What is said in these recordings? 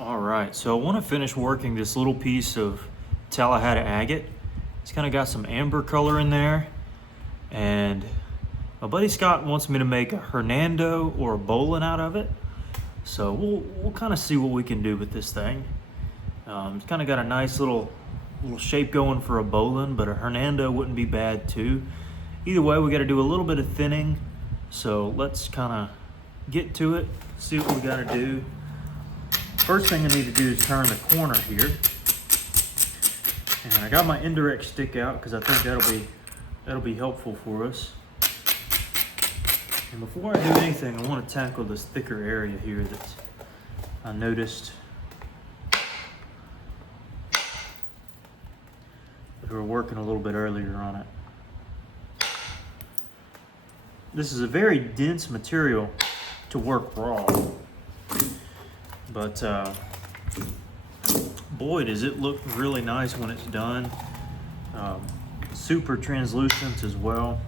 All right, so I want to finish working this little piece of Tallahassee agate. It's kind of got some amber color in there, and my buddy Scott wants me to make a Hernando or a Bolin out of it. So we'll kind of see what we can do with this thing. It's kind of got a nice little shape going for a Bolin, but a Hernando wouldn't be bad too. Either way, we got to do a little bit of thinning. So let's kind of get to it, see what we got to do. First thing I need to do is turn the corner here. And I got my indirect stick out because I think that'll be helpful for us. And before I do anything, I want to tackle this thicker area here that I noticed that we were working a little bit earlier on it. This is a very dense material to work raw, but boy, does it look really nice when it's done. Super translucent as well.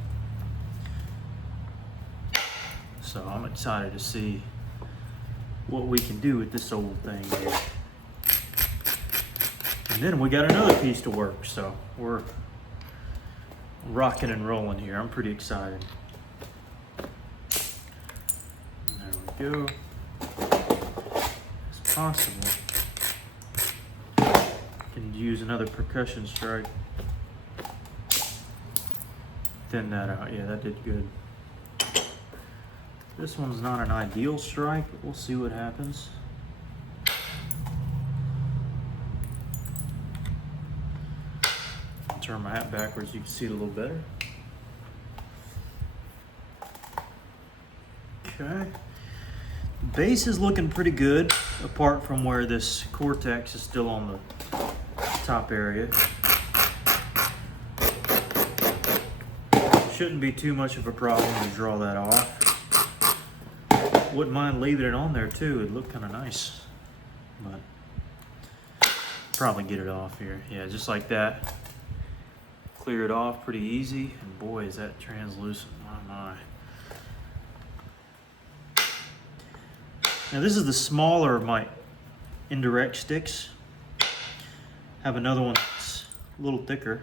So I'm excited to see what we can do with this old thing here. And then we got another piece to work, so we're rocking and rolling here. I'm pretty excited. There we go. It's possible. Can use another percussion strike. Thin that out. Yeah, that did good. This one's not an ideal strike, but we'll see what happens. I'll turn my hat backwards, you can see it a little better. Okay. Base is looking pretty good, apart from where this cortex is still on the top area. Shouldn't be too much of a problem to draw that off. Wouldn't mind leaving it on there too, it'd look kind of nice. But probably get it off here. Yeah, just like that. Clear it off pretty easy, and boy is that translucent, my. Now this is the smaller of my indirect sticks. Have another one that's a little thicker.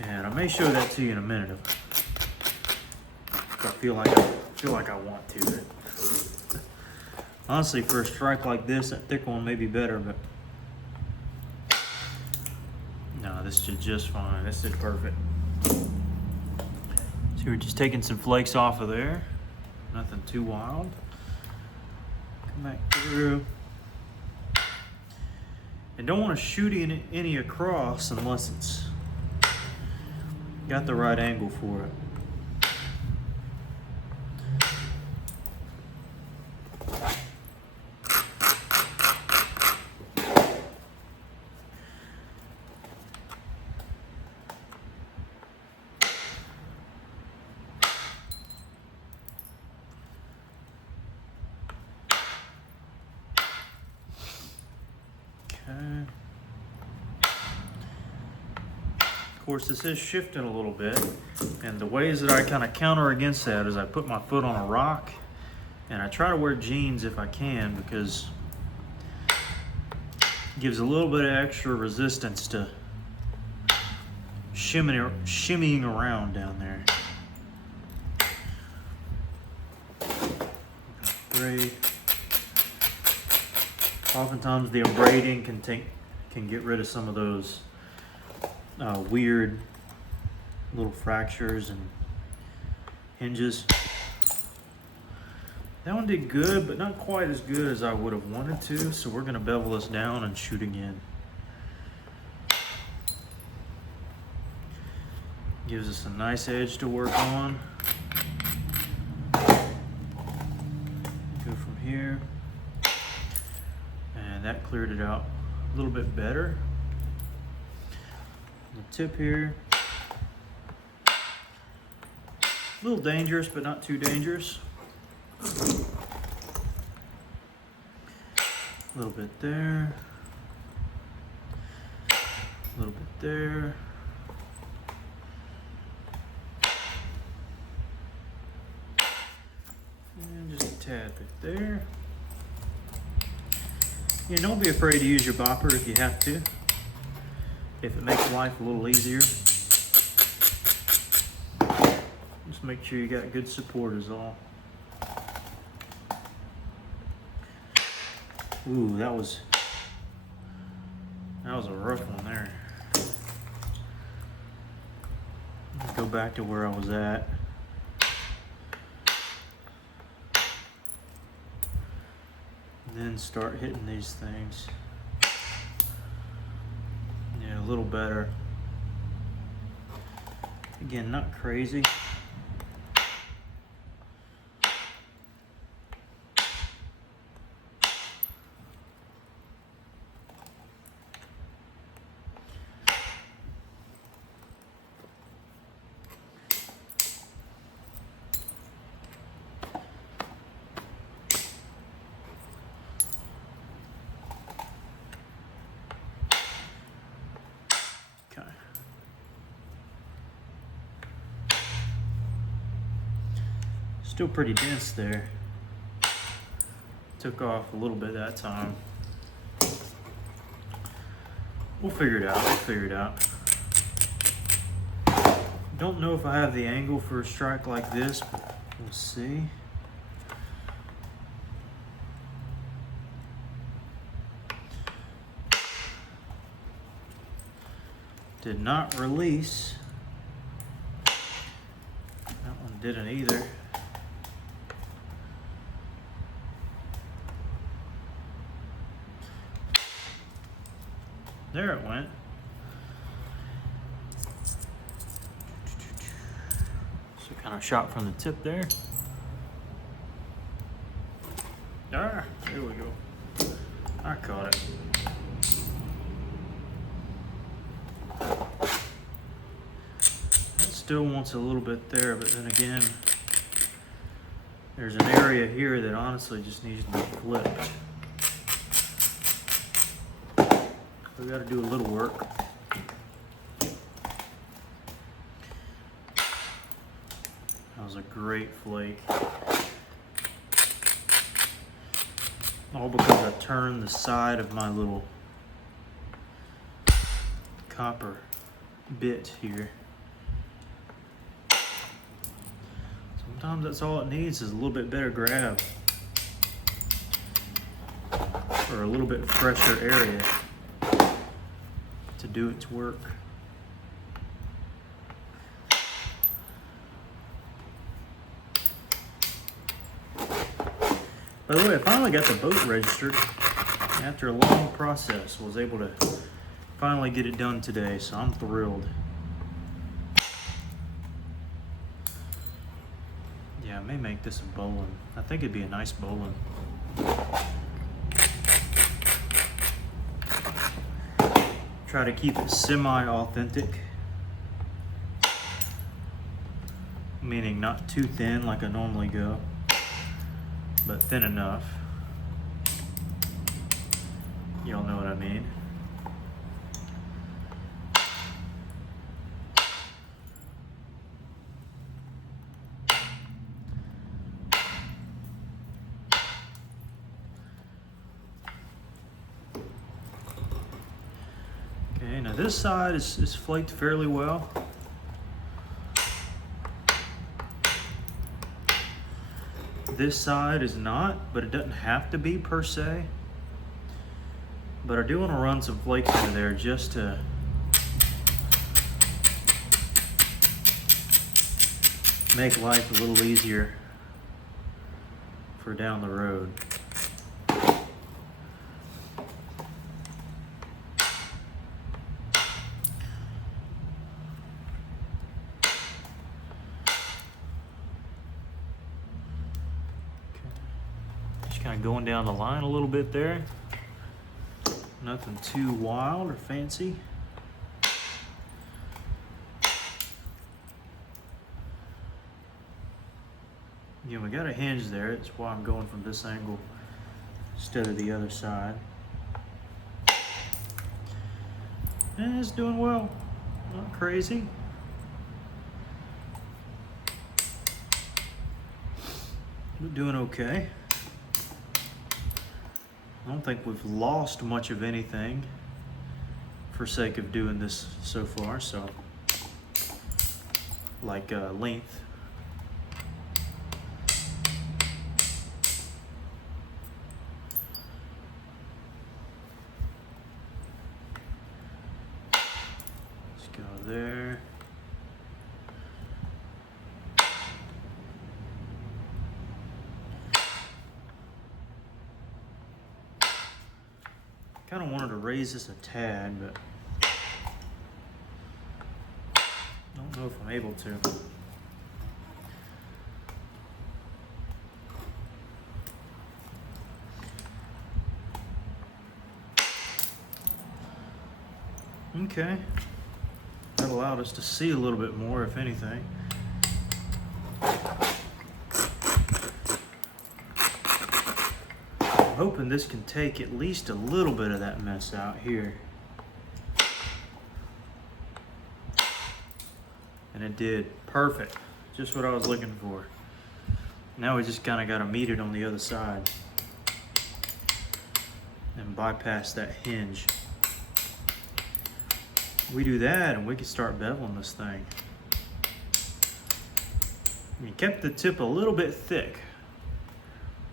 And I may show that to you in a minute if I feel like I want to. Honestly, for a strike like this, that thick one may be better, but no, this did just fine. This did perfect. So we're just taking some flakes off of there. Nothing too wild. Come back through. And don't want to shoot any across unless it's got the right angle for it. Of course, this is shifting a little bit, and the ways that I kind of counter against that is I put my foot on a rock, and I try to wear jeans if I can, because it gives a little bit of extra resistance to shimmying around down there. Braid. Oftentimes the abrading can get rid of some of those weird little fractures and hinges. That one did good, but not quite as good as I would have wanted to, so we're gonna bevel this down and shoot again. Gives us a nice edge to work on. Go from here. And that cleared it out a little bit better. The tip here, a little dangerous, but not too dangerous. A little bit there, a little bit there. And tad bit there. Yeah, don't be afraid to use your bopper if you have to, if it makes life a little easier. Just make sure you got good support is all. Ooh, that was a rough one there. Let's go back to where I was at. And then start hitting these things. Yeah, a little better. Again, not crazy. Still pretty dense there. Took off a little bit that time. We'll figure it out, Don't know if I have the angle for a strike like this, but we'll see. Did not release. That one didn't either. There it went. So kind of shot from the tip there. Ah, there we go. I caught it. It still wants a little bit there, but then again, there's an area here that honestly just needs to be flipped. We got to do a little work. That was a great flake. All because I turned the side of my little copper bit here. Sometimes that's all it needs is a little bit better grab. Or a little bit fresher area to do its work. By the way, I finally got the boat registered after a long process. Was able to finally get it done today, so I'm thrilled. Yeah, I may make this a bowline. I think it'd be a nice bowline. Try to keep it semi-authentic, meaning not too thin like I normally go, but thin enough. Y'all know what I mean. Okay, now this side is flaked fairly well. This side is not, but it doesn't have to be per se. But I do want to run some flakes into there just to make life a little easier for down the road. Kind of going down the line a little bit there. Nothing too wild or fancy. Yeah, we got a hinge there. That's why I'm going from this angle instead of the other side. And it's doing well. Not crazy. We're doing okay. I don't think we've lost much of anything for sake of doing this so far, so like length. Let's go there. Kind of wanted to raise this a tad, but don't know if I'm able to. Okay, that allowed us to see a little bit more, if anything. I'm hoping this can take at least a little bit of that mess out here. And it did. Perfect. Just what I was looking for. Now we just kind of got to meet it on the other side and bypass that hinge. We do that and we can start beveling this thing. We kept the tip a little bit thick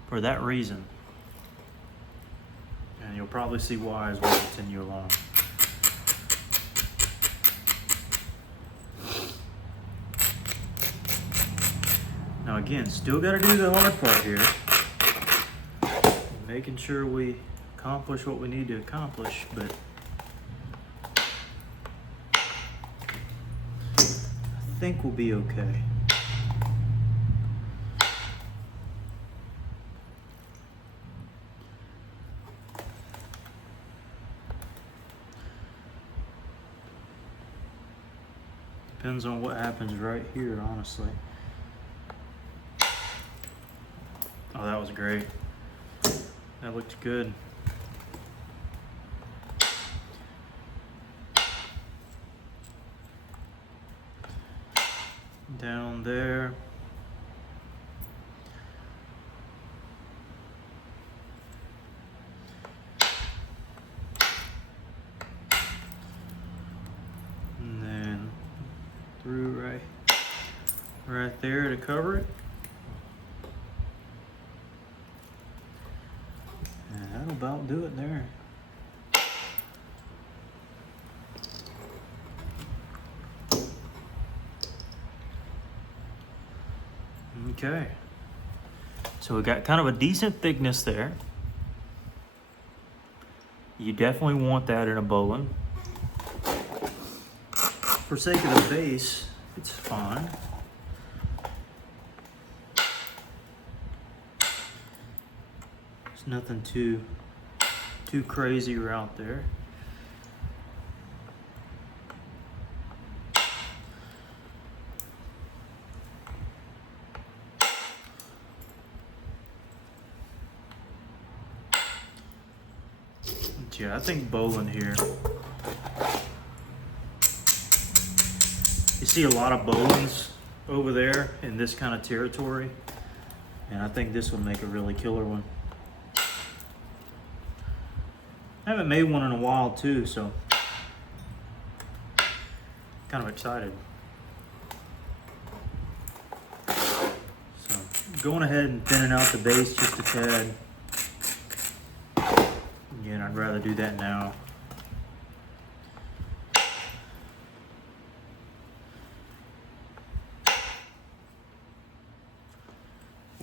for that reason. And you'll probably see why as we continue along. Now again, still got to do the hard part here. Making sure we accomplish what we need to accomplish, but I think we'll be okay. Depends on what happens right here, honestly. Oh, that was great. That looked good. Down there. And then through right there to cover it. And that'll about do it there. Okay, so we got kind of a decent thickness there. You definitely want that in a bowline. For sake of the base, it's fine. There's nothing too crazy out there. Yeah, I think bowline here. You see a lot of bowlines over there in this kind of territory, and I think this will make a really killer one. I haven't made one in a while too, so kind of excited. So going ahead and thinning out the base just a tad. Again, I'd rather do that now.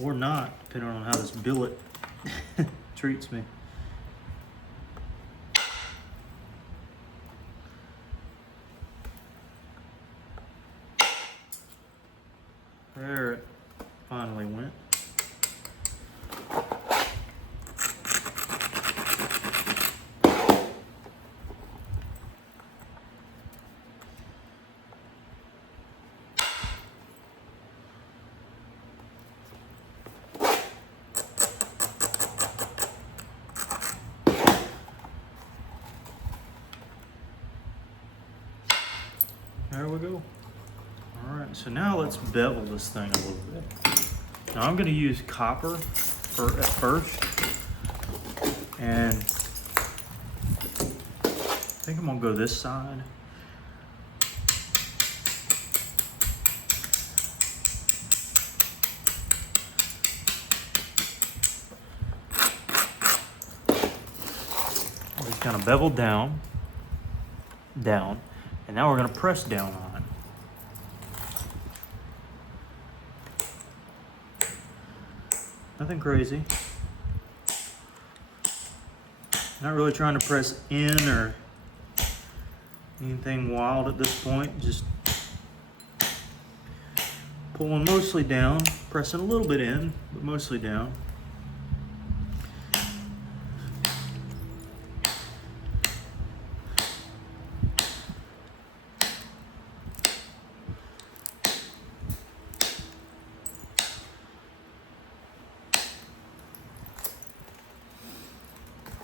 Or not, depending on how this billet treats me. There it finally went. There we go. All right, so now let's bevel this thing a little bit. Now I'm going to use copper at first, and I think I'm going to go this side. Just kind of bevel down, and now we're going to press down on it. Nothing crazy. Not really trying to press in or anything wild at this point. Just pulling mostly down, pressing a little bit in, but mostly down.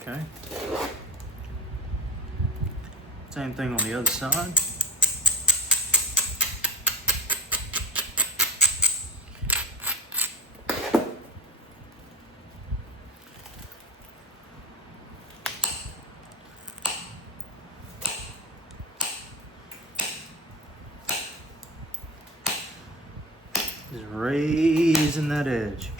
Okay. Same thing on the other side. Just raising that edge.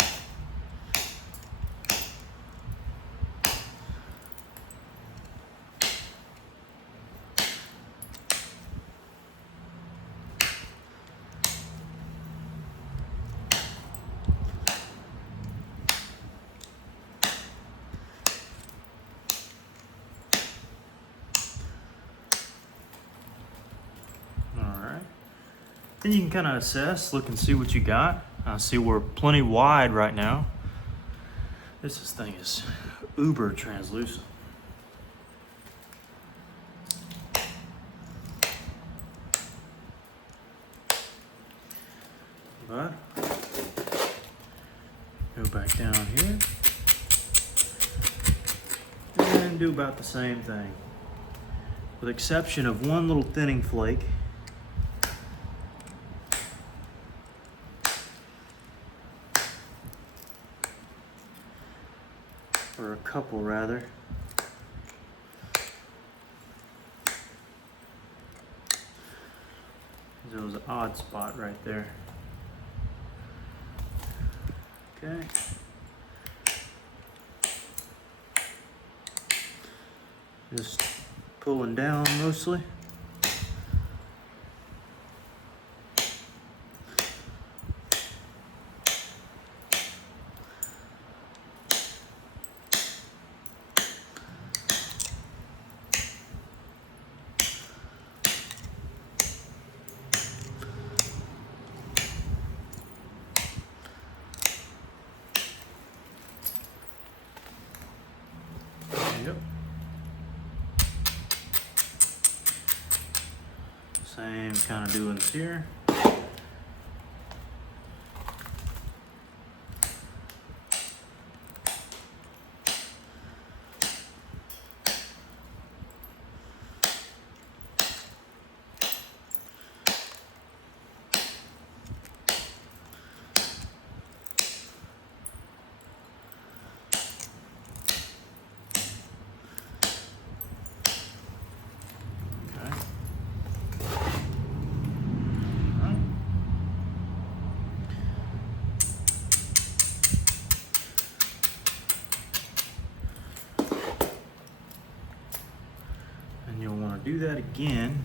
Then you can kind of assess, look and see what you got. I see we're plenty wide right now. This thing is uber translucent. But go back down here and do about the same thing, with the exception of one little thinning flake. Or a couple rather. There was an odd spot right there. Okay. Just pulling down mostly. Yep. Same kind of doings here. Do that again.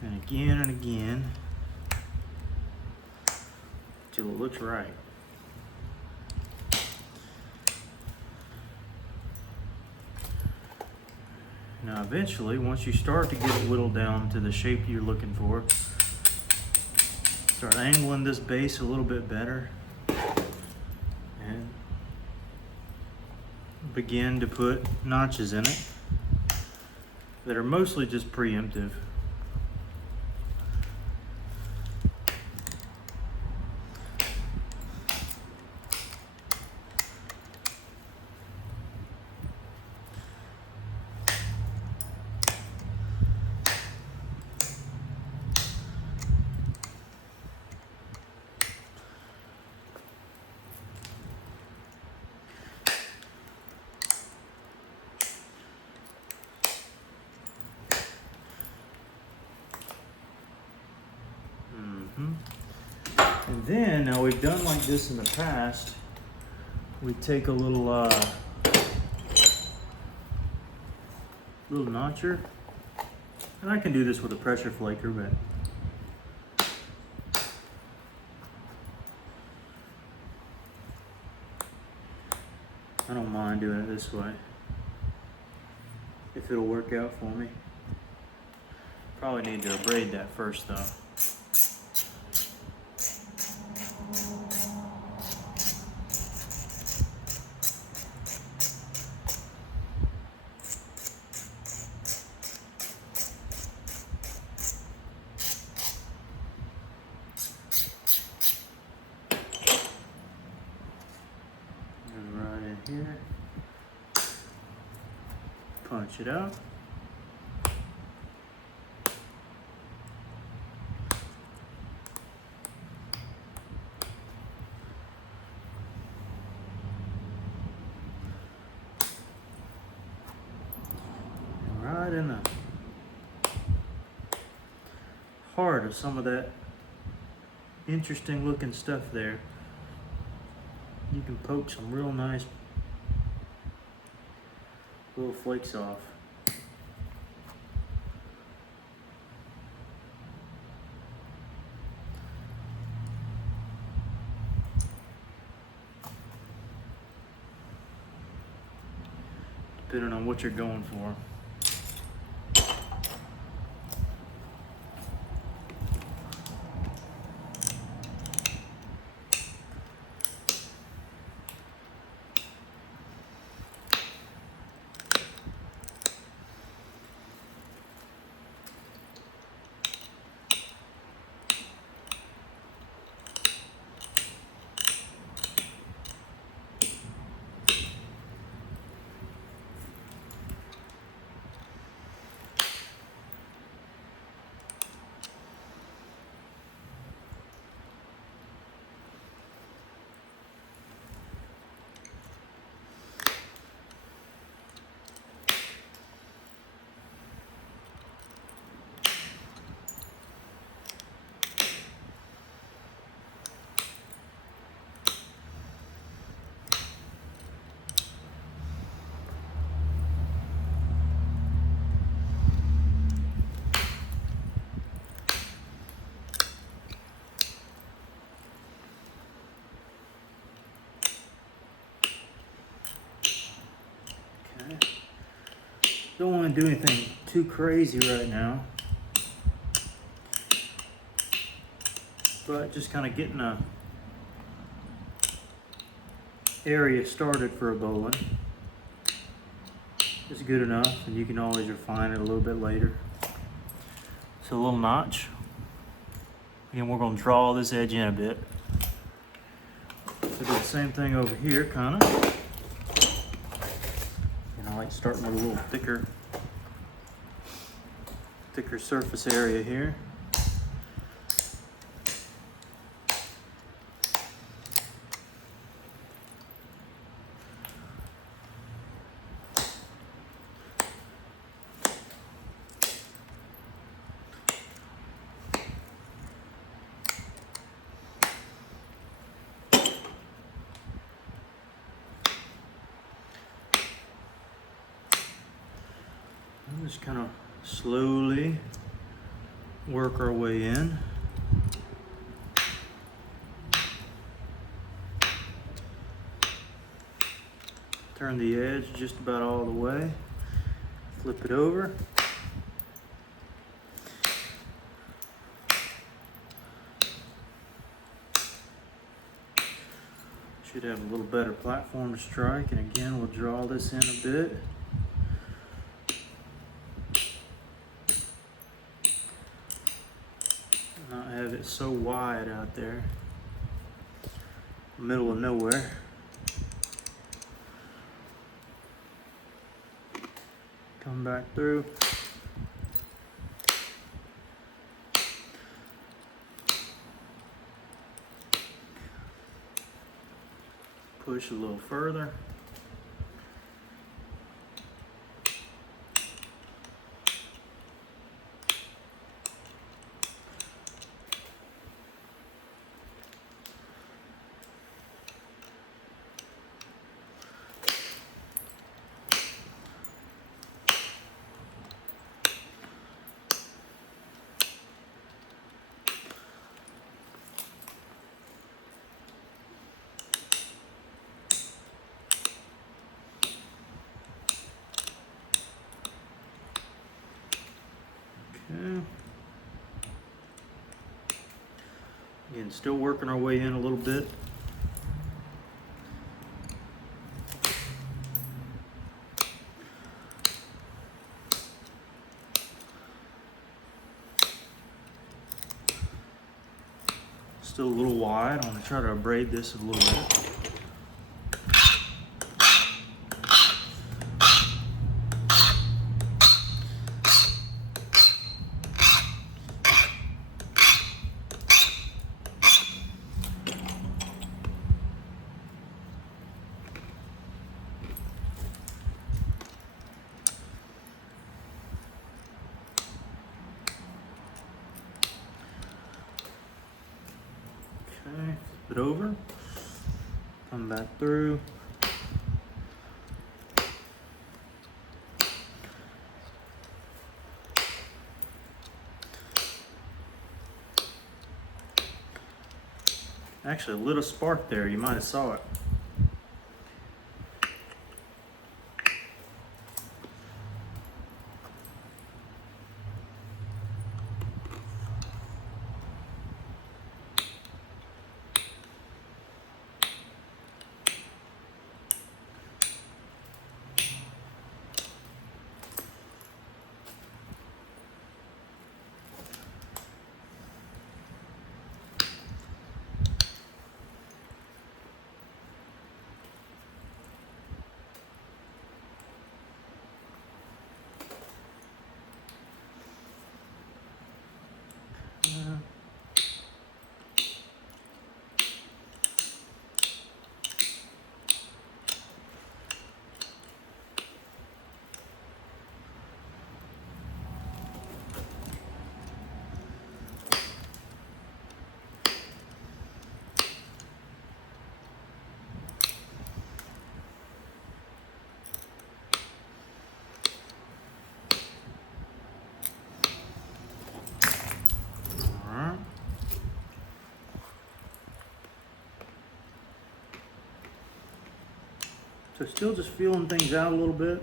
And again and again till it looks right. Now eventually, once you start to get it whittled down to the shape you're looking for, start angling this base a little bit better and begin to put notches in it that are mostly just preemptive. And then, now we've done like this in the past, we take a little notcher, and I can do this with a pressure flaker, but I don't mind doing it this way if it'll work out for me. Probably need to abrade that first though. Here, punch it out. Right in the heart of some of that interesting looking stuff there, you can poke some real nice little flakes off. Depending on what you're going for. Don't want to do anything too crazy right now, but just kind of getting a area started for a bowline is good enough, and you can always refine it a little bit later. So a little notch. Again, we're going to draw this edge in a bit. So do the same thing over here, kind of. I like starting with a little thicker surface area here. Just kind of slowly work our way in. Turn the edge just about all the way. Flip it over. Should have a little better platform to strike, and again we'll draw this in a bit. Not have it so wide out there, middle of nowhere. Come back through. Push a little further. Again, still working our way in a little bit. Still a little wide. I'm going to try to abrade this a little bit. Okay, flip it over, come back through. Actually, a little spark there, you might have saw it. So still just feeling things out a little bit.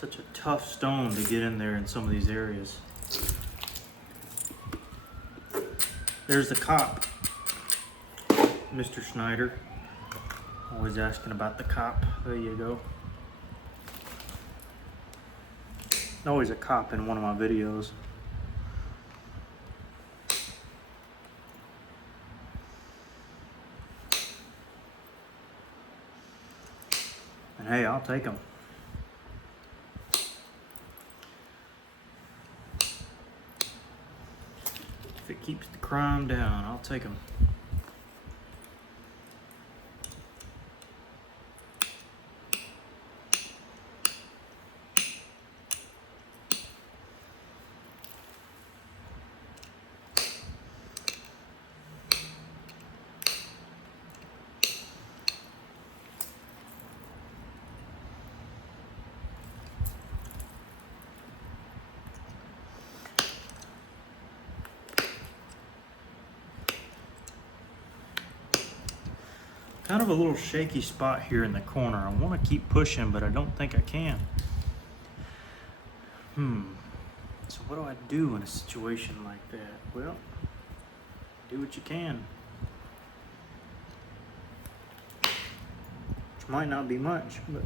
Such a tough stone to get in there in some of these areas. There's the cop, Mr. Schneider. Always asking about the cop. There you go. Always a cop in one of my videos. And hey, I'll take them. If it keeps the crime down, I'll take them. Kind of a little shaky spot here in the corner. I want to keep pushing, but I don't think I can. So what do I do in a situation like that? Well, do what you can. Which might not be much, but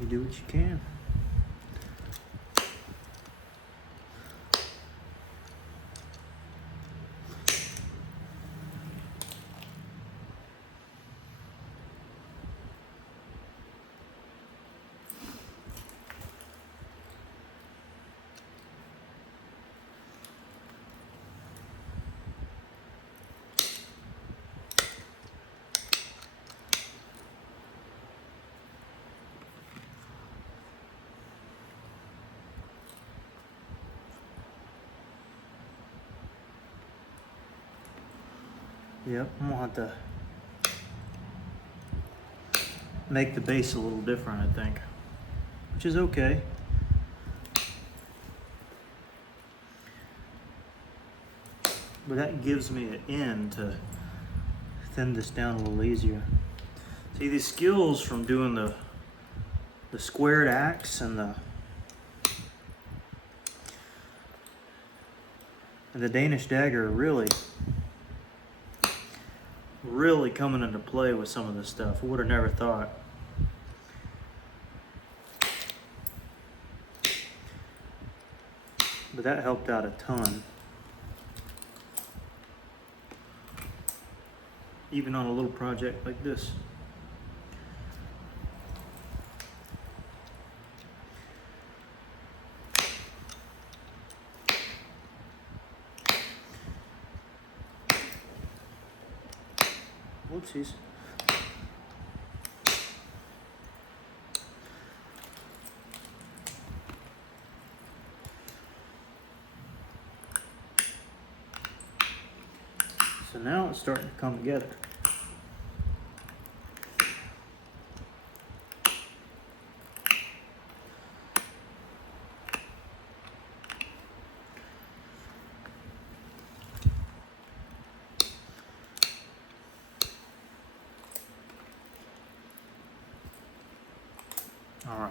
you do what you can. Yep, I'm gonna have to make the base a little different, I think, which is okay. But that gives me an end to thin this down a little easier. See, these skills from doing the squared axe and the Danish dagger are really coming into play with some of this stuff. I would have never thought. But that helped out a ton. Even on a little project like this. Whoopsies. So now it's starting to come together. All right,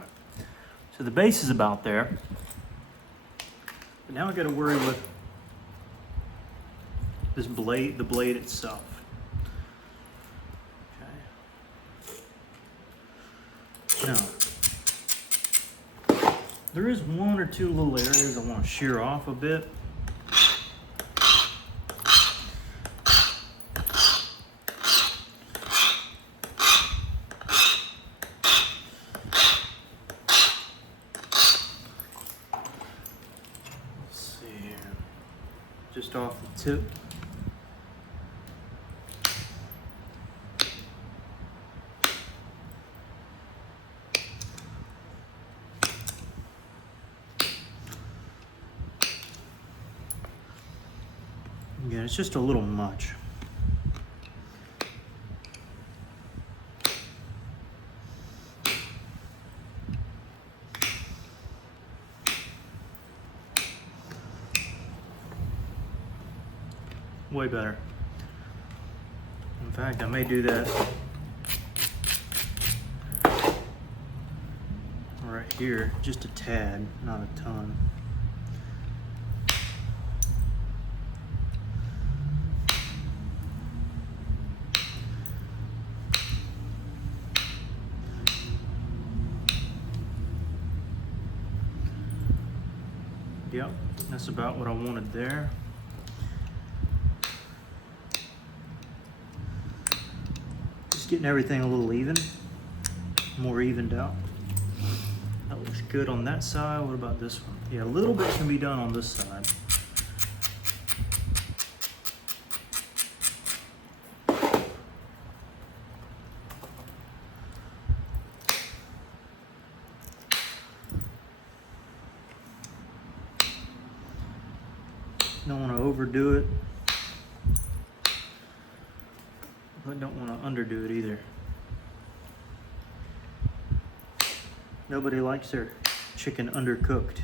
so the base is about there. But now I got to worry with this blade, the blade itself. Okay. Now, there is one or two little areas I want to shear off a bit. Just off the tip. Again, it's just a little much. Way better. In fact, I may do that right here, just a tad, not a ton. Yep, that's about what I wanted there. Getting everything a little even, more evened out. That looks good on that side. What about this one? Yeah, a little bit can be done on this side. Don't want to overdo it. But don't want to underdo it either. Nobody likes their chicken undercooked,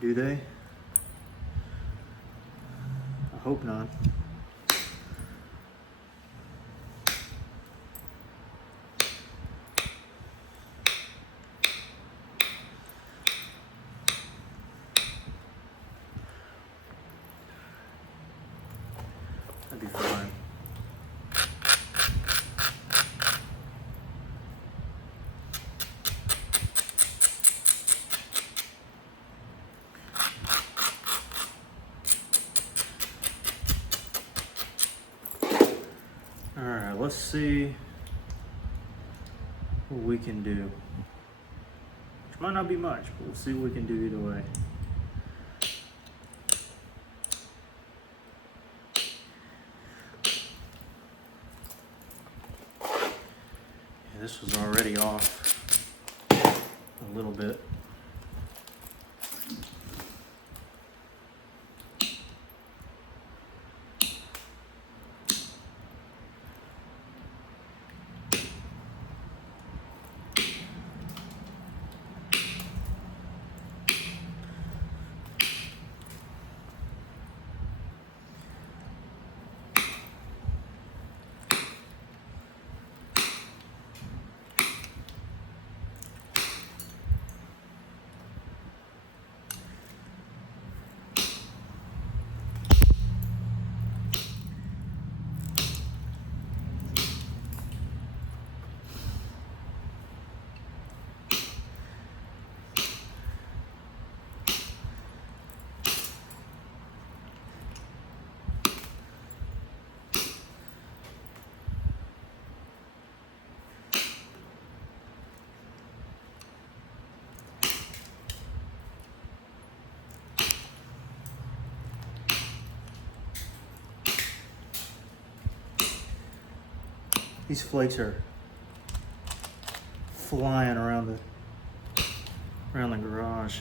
do they? I hope not. That'd be fine. Alright, let's see what we can do. Which might not be much, but we'll see what we can do either way. Yeah, this was already off a little bit. These flakes are flying around the garage.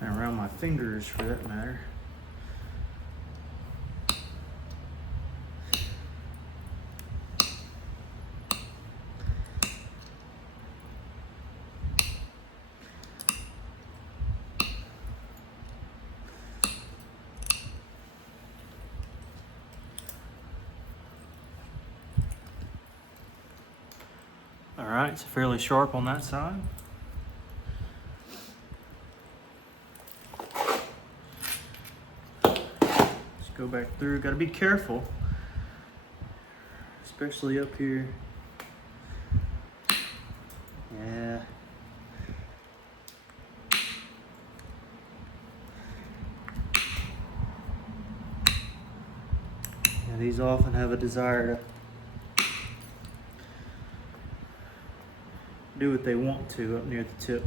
And around my fingers, for that matter. All right, it's fairly sharp on that side. Go back through. Got to be careful, especially up here. Yeah. Yeah, these often have a desire to do what they want to up near the tip.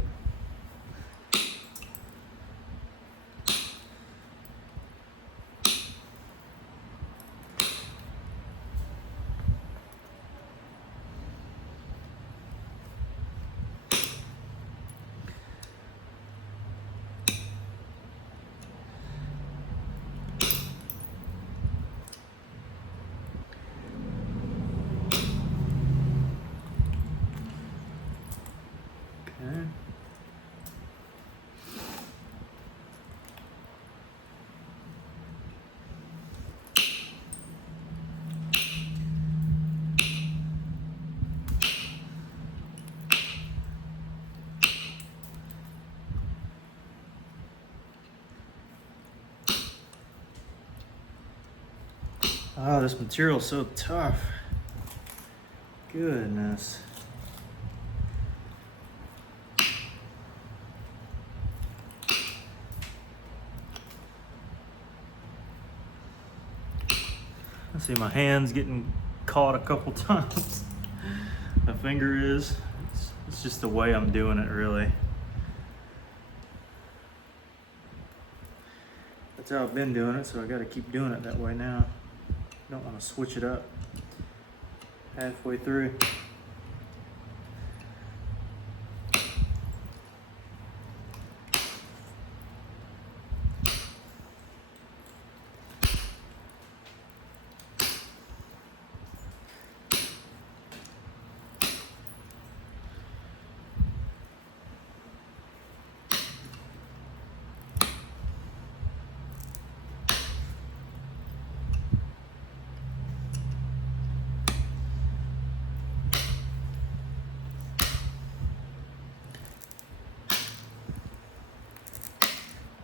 Oh, this material is so tough. Goodness. I see my hand's getting caught a couple times. My finger is. It's just the way I'm doing it, really. That's how I've been doing it, so I got to keep doing it that way now. Don't want to switch it up halfway through.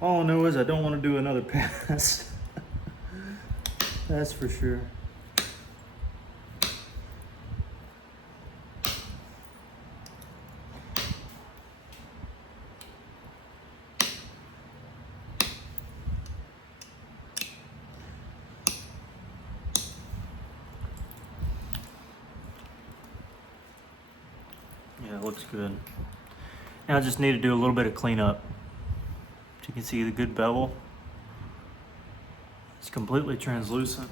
All I know is I don't want to do another pass. That's for sure. Yeah, it looks good. Now I just need to do a little bit of cleanup. You can see the good bevel. It's completely translucent.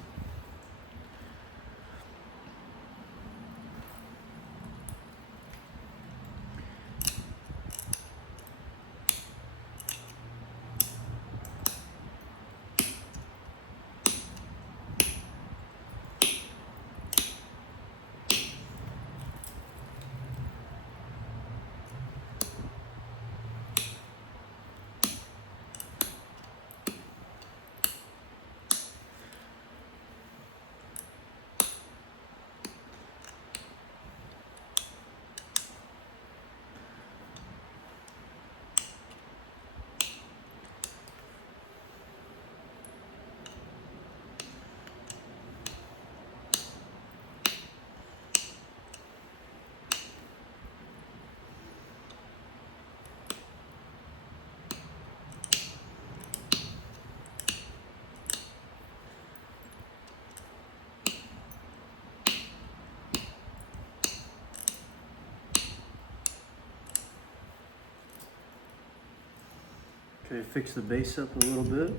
Okay, fix the base up a little bit.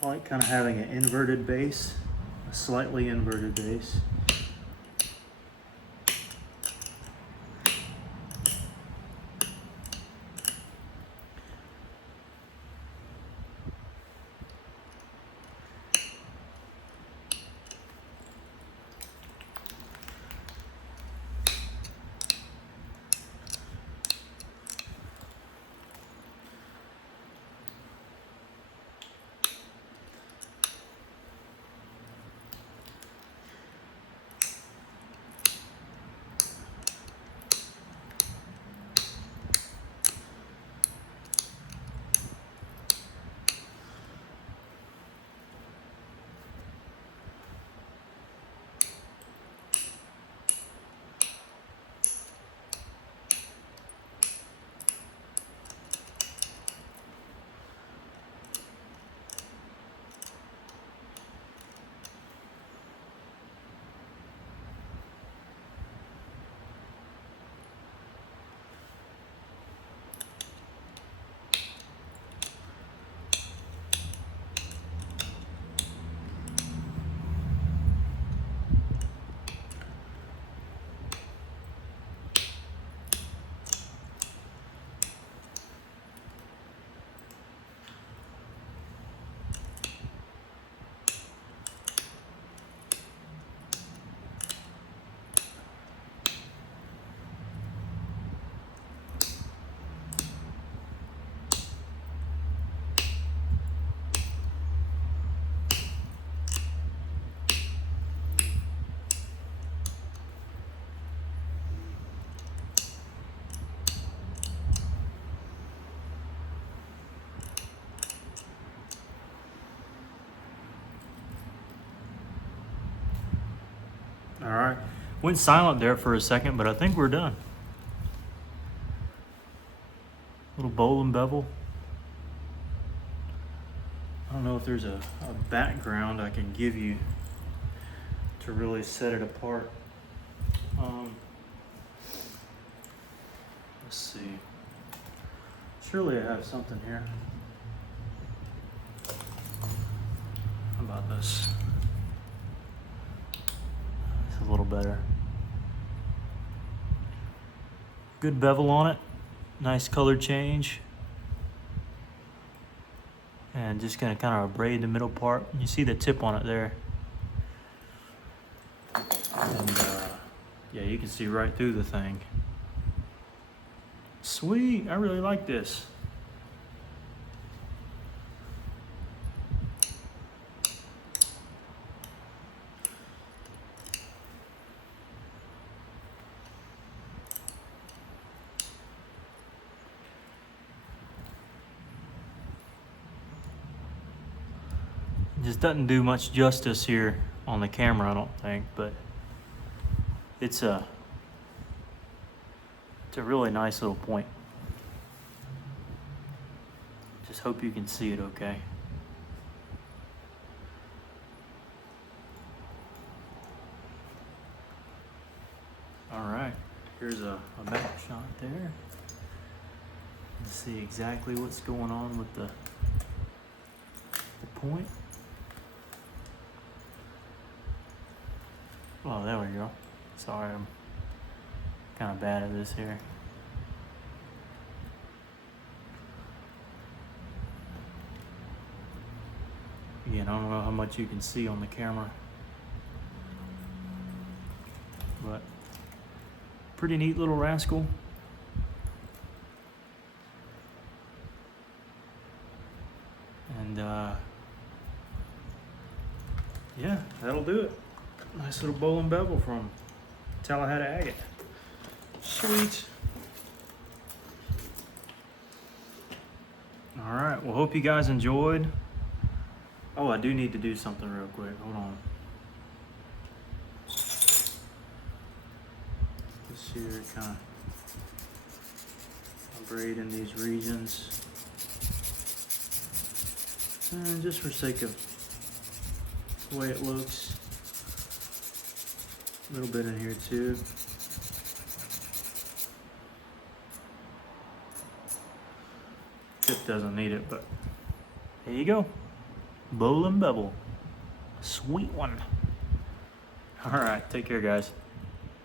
I like kind of having an inverted base, a slightly inverted base. All right, went silent there for a second, but I think we're done. Little bowl and bevel. I don't know if there's a background I can give you to really set it apart. Let's see. Surely I have something here. How about this? It's a little better. Good bevel on it. Nice color change. And just gonna kind of abrade the middle part. You see the tip on it there. And yeah, you can see right through the thing. Sweet, I really like this. Just doesn't do much justice here on the camera, I don't think, but it's a really nice little point. Just hope you can see it okay. All right, here's a back shot there. Let's see exactly what's going on with the point. Oh, there we go. Sorry, I'm kind of bad at this here. Again, I don't know how much you can see on the camera, but pretty neat little rascal. And yeah, that'll do it. Nice little bowl and bevel from Tallahassee Agate. Sweet. All right, well, hope you guys enjoyed. Oh, I do need to do something real quick. Hold on. Just here, kind of braid in these regions. And just for sake of the way it looks, A little bit in here too. Tip doesn't need it, but there you go. Bowl and bubble. Sweet one. All right, take care, guys.